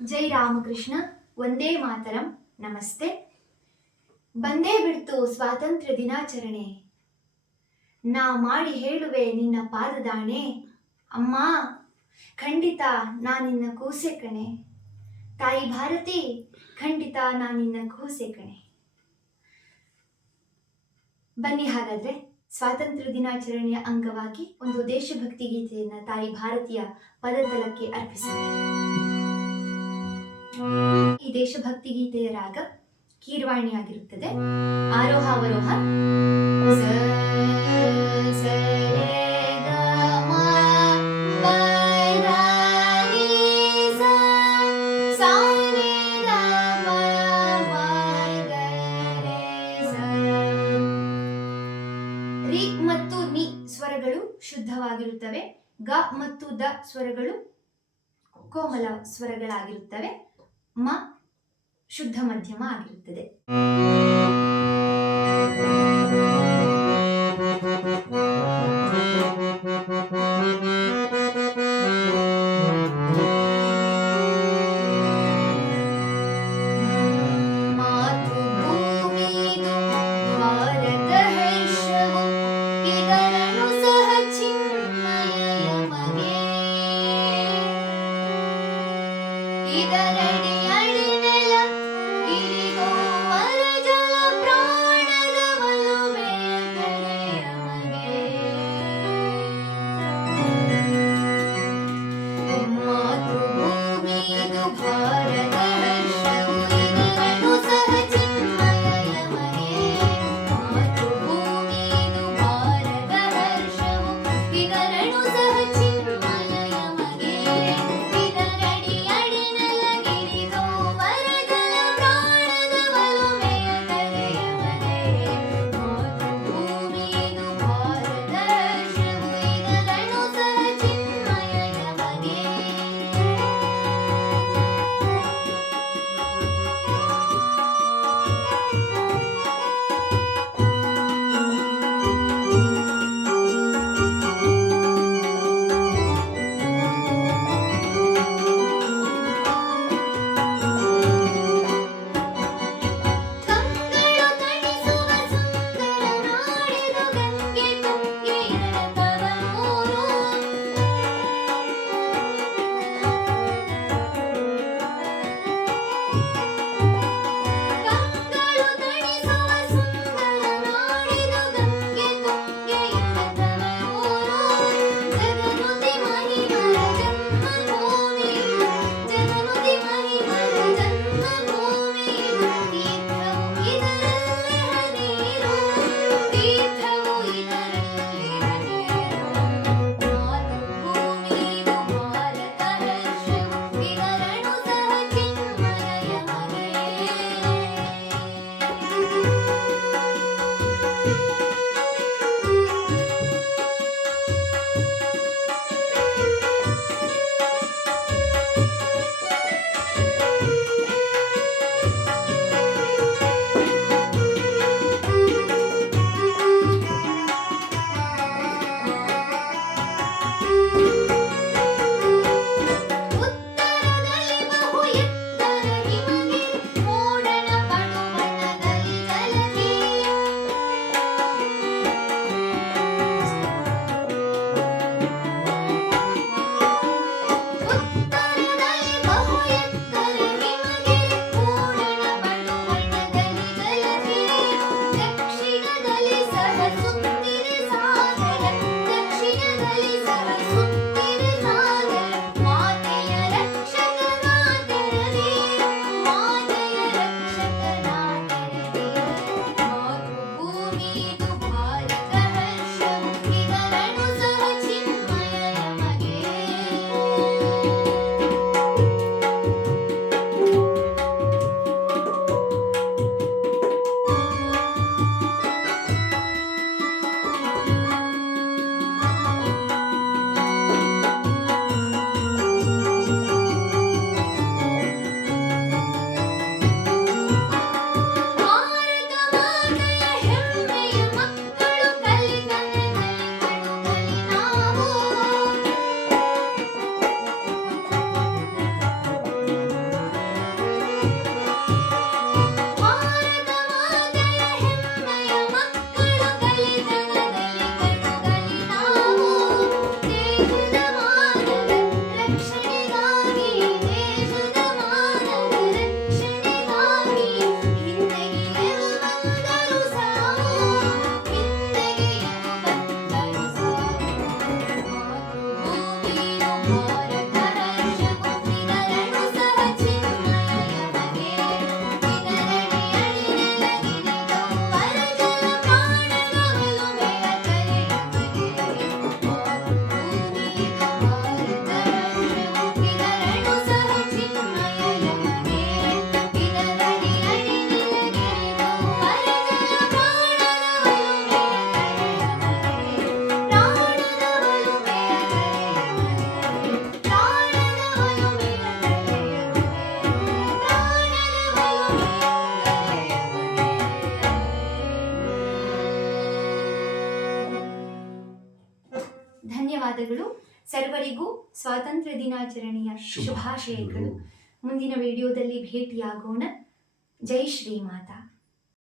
ಜೈ ರಾಮಕೃಷ್ಣ. ವಂದೇ ಮಾತರಂ. ನಮಸ್ತೆ. ಬಂದೇ ಬಿಡ್ತು ಸ್ವಾತಂತ್ರ್ಯ ದಿನಾಚರಣೆ, ನಾ ಮಾಡಿ ಹೇಳುವೆ ನಿನ್ನ ಪಾದದಾಣೆ. ಅಮ್ಮ ಖಂಡಿತ ನಾ ನಿನ್ನ ಕೂಸೆ ಕಣೆ, ತಾಯಿ ಭಾರತಿ ಖಂಡಿತ ನಾ ನಿನ್ನ ಕೂಸೆ ಕಣೆ. ಬನ್ನಿ ಹಾಗಾದ್ರೆ ಸ್ವಾತಂತ್ರ್ಯ ದಿನಾಚರಣೆಯ ಅಂಗವಾಗಿ ಒಂದು ದೇಶಭಕ್ತಿ ಗೀತೆಯನ್ನ ತಾಯಿ ಭಾರತೀಯ ಪದತಲಕ್ಕೆ ಅರ್ಪಿಸೋಣ. ಈ ದೇಶಭಕ್ತಿ ಗೀತೆಯ ರಾಗ ಕೀರ್ವಾಣಿಯಾಗಿರುತ್ತದೆ. ಆರೋಹ ಅವರೋಹ. ರಿ ಮತ್ತು ನಿ ಸ್ವರಗಳು ಶುದ್ಧವಾಗಿರುತ್ತವೆ. ಗ ಮತ್ತು ದ ಸ್ವರಗಳು ಕೋಮಲ ಸ್ವರಗಳಾಗಿರುತ್ತವೆ. ಮ ಶುದ್ಧ ಮಧ್ಯಮ ಆಗಿರುತ್ತದೆ. ಧನ್ಯವಾದಗಳು. ಸರ್ವರಿಗೂ ಸ್ವಾತಂತ್ರ್ಯ ದಿನಾಚರಣೆಯ ಶುಭಾಶಯಗಳು. ಮುಂದಿನ ವಿಡಿಯೋದಲ್ಲಿ ಭೇಟಿಯಾಗೋಣ. ಜೈ ಶ್ರೀ ಮಾತಾ.